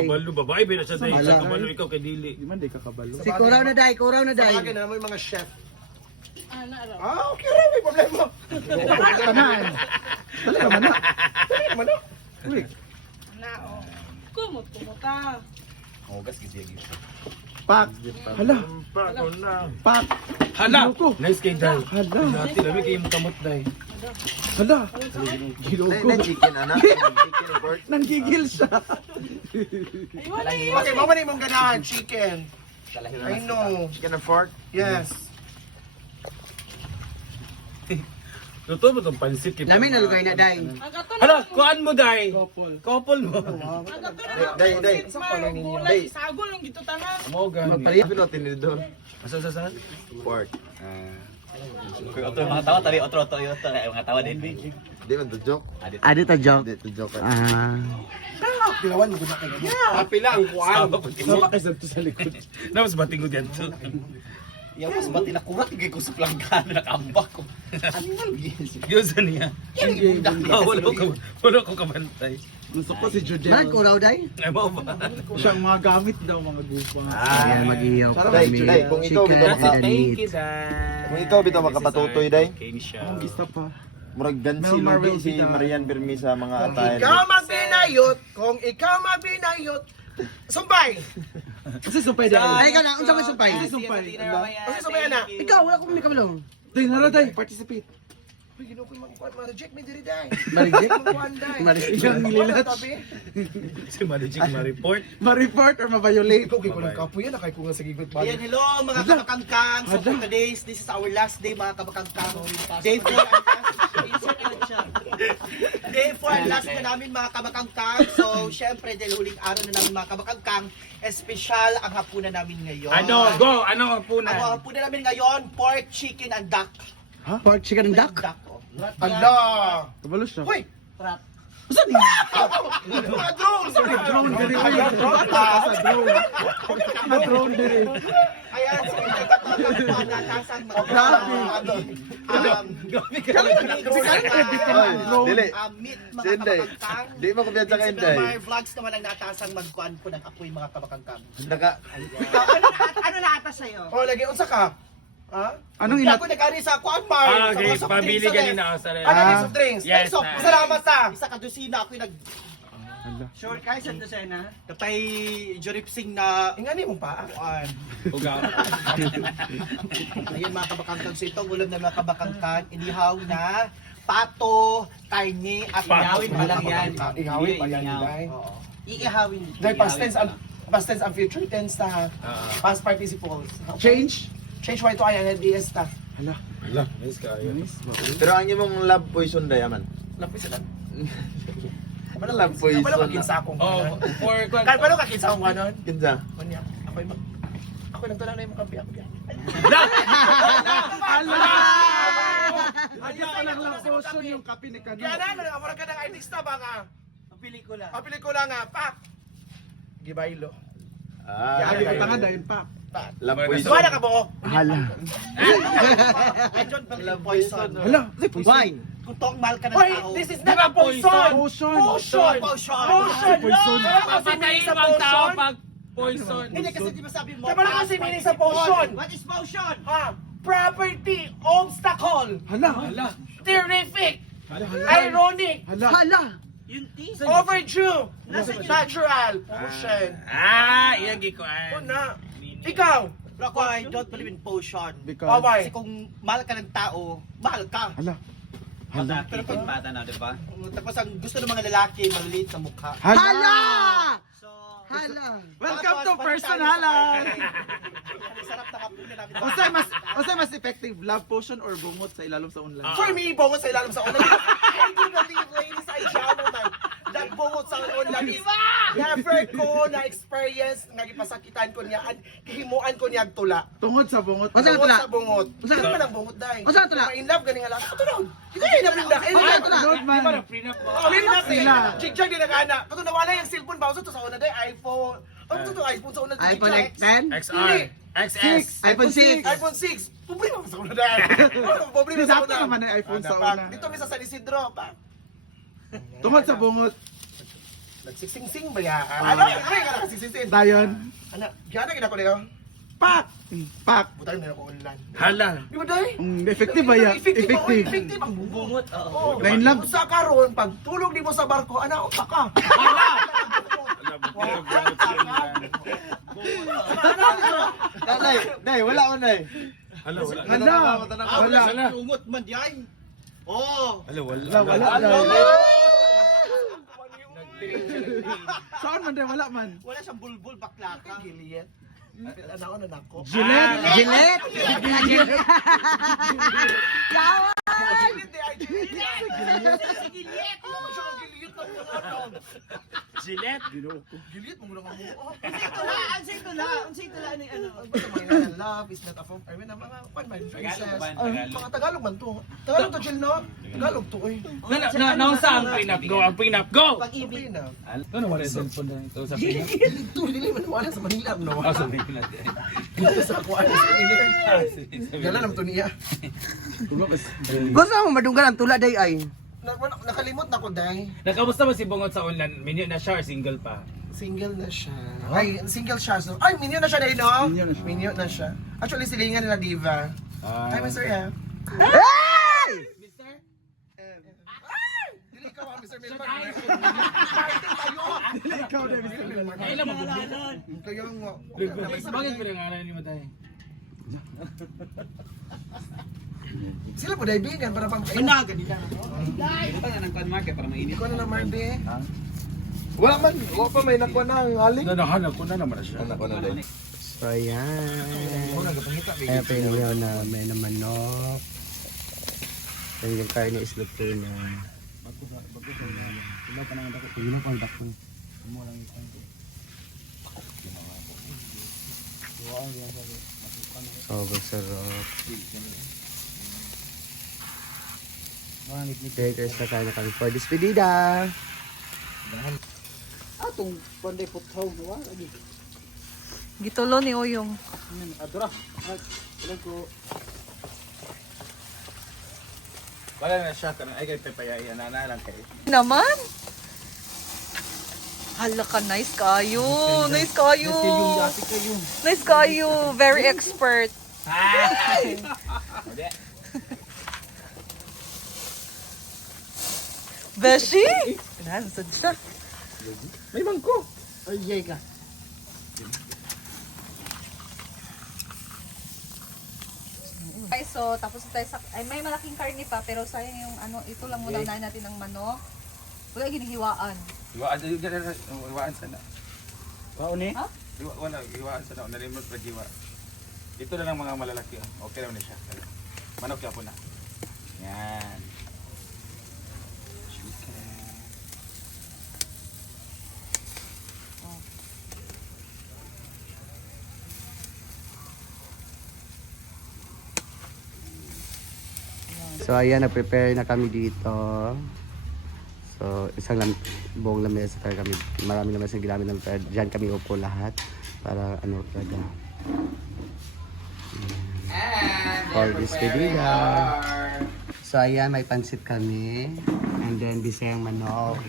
day. Kabalo, babae ba na siya day? Wala. Kabalo ikaw kay dili. Di man di ka kabalo. Si Kuraw na day, Kuraw na day. Sa akin na may mga chef. Ano? Okay raw, may problema. Tanan. Talaga man na. Ano na? Uy, Nao. Kumot ka. pak. Hala, Pa, ko na. pak. Hala! Gilogo. Nice kay Day. Hala, Dati lami kay yung kamot Day. hala. Gilogo. chicken, anak. Chicken or pork. Nanggigil siya. Ay, wala yun. Okay, mama na yung ganahan, chicken. I know. Chicken or pork. Yes. Totoo ba itong pansit kay Namin nalugay na day. Hala, kuan mo Day. Couple. Couple mo. Day. Day. Sagol lang gito tanan. Mo gani. Magpalit. Ano tinidor? Asa sa saan? Pork. Otro mga tawa tabi otro mga tawa din. Di man to joke. Adi ta joke. Di to joke. Ah. Pilawan mo guna kayo. Happy lang, kuwan. Sama kayo sa likod. Namas bating ko diyan to. Yang mas bati na kurat kay ko sa planggan nakambak ko. Animal gis. Yusa niya. Wala ko kabantay. Gusto ko si Man, Jodel. Kuraw day. Ay mo ba? Siya ang mga gamit daw, mga gupa. Ayan, mag-iyaw Day, kami. Day, kung ikaw Chicken bitaw and maka- meat. Kung ikaw bitaw makapatutoy, Day. Ang gista pa. Murag gansi Mel Marvel lugi si bitaw. Marian Bermi sa mga attire. Kung ikaw mabinayot, sumpay! Kasi sumpay din. Ay, ikaw na, unsa may sumpay? Kasi sumpay. Kasi sumpay na. Ikaw, wala ko may kabalo. Day, nara day, participate. Uy, ginukoy magkuhan, ma-reject me diri day. Ma-reject? Magkuhan day. Ma-reject. Ikaw ang nililat. Si Magic ma-report. Ma-report or ma-violate. Ikaw, kay ko ng kapo yan, nakay ko nga sa gigot ba? Ayan, hello mga kabakangkang. So for today's, this is our last day mga kabakangkang. Day 4 and last. Day 4 and last na namin mga kabakangkang. So syempre dahil huling araw na namin mga kabakangkang, espesyal ang hapunan namin ngayon. Ano? Go! Ano ang Ang punan? hapunan namin ngayon, pork, chicken, and duck. Pork, chicken and duck. Oh. Allah! Kabalo siya. Uy! Saan ni? Mga drone! Drone din rin. Sa drone. Na drone din rin. Ayan, so ito ang natasang Grabe. Dili. meat mga Sinday. kabakangkang. Di mo kumpiyan sa kain, Day. Mar vlogs naman ang natasang magkuhan po ng apoy mga kabakangkang. Naka, Ano naata sa'yo? Oh, lagi, unsa ka? Ha? Anong Ako nagkari sa kuan Mar. Okay, sa mga soft pabili drinks, ganina ako sa Ano yung soft drinks? Yes, Soft, na. salamat sa. Isa ka dosina ako yung nag... Sure, kaya sa dosena. Kapay Joripsing na... Ingani mo pa. Kuan. Uga. Ayun mga kabakangkang. So itong ulam na mga kabakangkang, inihaw na pato, karne, at ihawin pa lang yan. Ihawin pa yan, Day. Oo. Iihawin. Day, past tense ang future tense ta ha. Past participles. Change. Change why to ay ang LDS ta. Hala. Hala, nice kayo. pero ang imong love poison, Day, aman. Lapis sila. Ano love poison? Kabalo ka kinsa akong Oh, for kwan. Kabalo ka kinsa akong ganon. Kinsa? Kunya, ako nagtala na yung kampi ako. Ayaw ka lang lang potion yung kape ni Kano. Kaya na, nag-amara ka ng artista ba nga? Ang pelikula. Ang pelikula nga, pak! Gibaylo. Ayaw ka tanga dahil pa. Pak. Love poison. Suwa na ka buo. Hala. Medyon pang poison. Hala. Wine. Kung toong mahal ka ng Hoy, tao. this is not a poison! Potion. Potion! Potion. Potion! Poison. Kaya kasi meaning sa potion? poison. Hindi kasi di ba sabi mo? Kaya kasi meaning sa potion? What is potion? Ha? Property, obstacle, Hala. terrific, ironic, Hala. Hala. Yung tea. overdue, natural, potion. Iyan gikuan. Una, ikaw, Ako, I don't believe in potion. Because. Bye-bye. Kasi kung mahal ka ng tao, mahal ka. Hala. Hala. Pero pag bata na, di ba? Tapos ang gusto ng mga lalaki, maliliit na mukha. Hala. So, Hala. Welcome to Personalan. sarap na kapunan namin. Osay mas effective, love potion or bungot sa ilalim sa unlan? for me, bungot sa ilalim sa ulan. I do believe, ladies and gentlemen, that bungot sa ulan is never ko na-experience, nagipasakitan ko niya, at kihimuan ko niya tula. Tungod sa bungot. Unsa Bungot tula? sa bungot. Unsa Ano man ang bungot, dahi? Unsa tula? In love, ganing nga lang. Ito daw. Hindi kayo na-brinda. Unsa tula? Lord man. Prenup sila. Chick-chick din nag-ana. Kato nawala yung cellphone ba? Sa una day, iPhone. Ano to iPhone sa una? iPhone Chick-chick. X10? XR. XS. iPhone 6. iPhone 6. Problema pa sa una day. Problema sa Dapat una. naman ang iPhone sa Pak, una. Dito may sa San Isidro. Pa. Tungod sa bungot. Nagsising-sing ba ya? Ano? Ano yung nakasing-sing? Dayon. Ano? Gana gina ko nila. Pak! Pak! Butang nila ko ulan. Hala. Di ba day? Effective ba ya? Effective. Effective. Ang bungot. Oo. Line love. Sa karon pag tulog di mo sa barko, ana utak ka. Day, wala ko, Day. Hala, wala. Hala! Wala. Wala. Ungot man yay. Oh. Hala, wala. Wala. Saan man, Day? Wala man. Wala siyang bulbul bakla ka. Giliet. Ano ako na nako. Gillette! Gillette! Gillette. Gilit mo muna mo. Unsay tula ni ano. Love is not a form. I mean, mga pan man. Tagalog man, Mga Tagalog man to. Tagalog to, Jill, no? Tagalog to, eh. Nausa ang pinap. Go, ang pinap. Go! Pag-ibig na. Ano wala yung cellphone na ito sa pinap? Dito, dili man wala sa Manila, no? Ah, sabi ko natin. Dito sa ako, ano sa inyo. Gala naman to niya. Gusto mo madunggan ang tula day ay. Nakalimot na ko, day. Nakamusta ba si Bungot sa ulan? Minyo na siya or single pa? Single na siya. Ay, single siya. So, ay, minyo na siya, day, no? Minyo na siya. Actually, silingan nila, diva. Hi, Mr. M. Hey! Dili ka ba, Mr. Milman? Ikaw, Day, Mr. Milman. Kailan mabubuhay? Kaya nga. Bakit pinangalan ni Matay? Sila po, daibigan, para pang kain. Managa nila. Ikaw na na, Marbe. Wala man. Wala pa may nakuha na ang halik. Nahanap ko na naman siya. Anak ko na, Day. So ayan. Kaya pinagawa namin ng manok. Yan yung karne is luto na. Sobrang sarap. Bakers na tayo na kami for despedida. Atong panday puthaw mo lagi. Gitulo ni Oyong. Adora. Ilan ko. Wala na siya. Ay, kayo pepayaya. Nana lang kayo. Naman? Hala ka, nice kayo. Nice kayo. Nice kayo. Very expert. Beshi? Nasaan siya? May mangko. Ay, yay ka. Okay, so tapos tayo sa ay may malaking karne pa pero sayang yung ano ito lang muna unahin natin ng manok. Wala ginihiwaan. Iwaan sana. Pauni? Ha? Iwaan sana. Nalimot pa jiwa. Ito na lang mga malalaki. Okay naman na siya. Manok yan po na. Yan. So ayan, na-prepare na kami dito. So isang buong lamesa para kami. Marami naman sa ginamit ng pera. Diyan kami upo lahat. Para ano talaga. For this video. So ayan, may pansit kami. And then bisayang manok.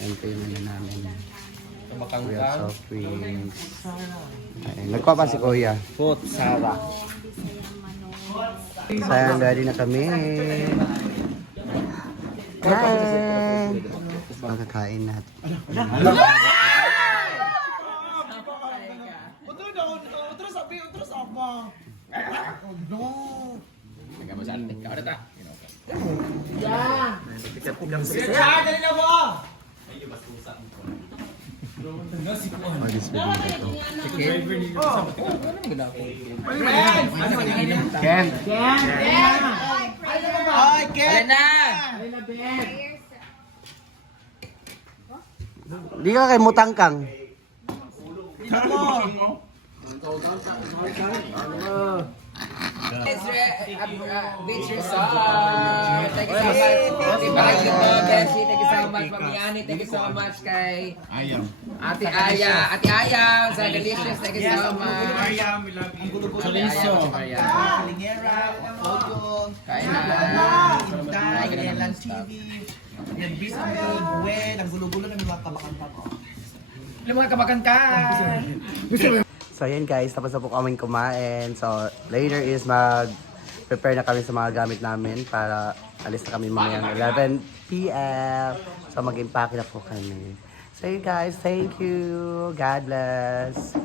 And ito yung ano namin. We have soft drinks. Ayun, nagkuha pa si Kuya. Food, Sara. Sayang, ready na kami. Hi! Magkakain natin. Otro sabi, otro sama. For this video. Ken! Ay, Ken! Di ka kay Mutangkang. Beach resort. Thank you so much. Thank you po, Beshi. Thank you so much, Mamiani. Thank you so much kay Ate Aya. Ate Aya, sa delicious. Thank you so much. Chorizo. Kalingera. Oyo. Kain na. Inday, Elan TV. Yan, busy with Gwen. Ang gulo-gulo ng mga kabakantang. Yung mga kabakantang. So ayan guys, tapos na po kaming kumain. So later is mag-prepare na kami sa mga gamit namin para alis na kami mamayang 11 p.m. So mag-impake na po kami. So you guys, thank you. God bless.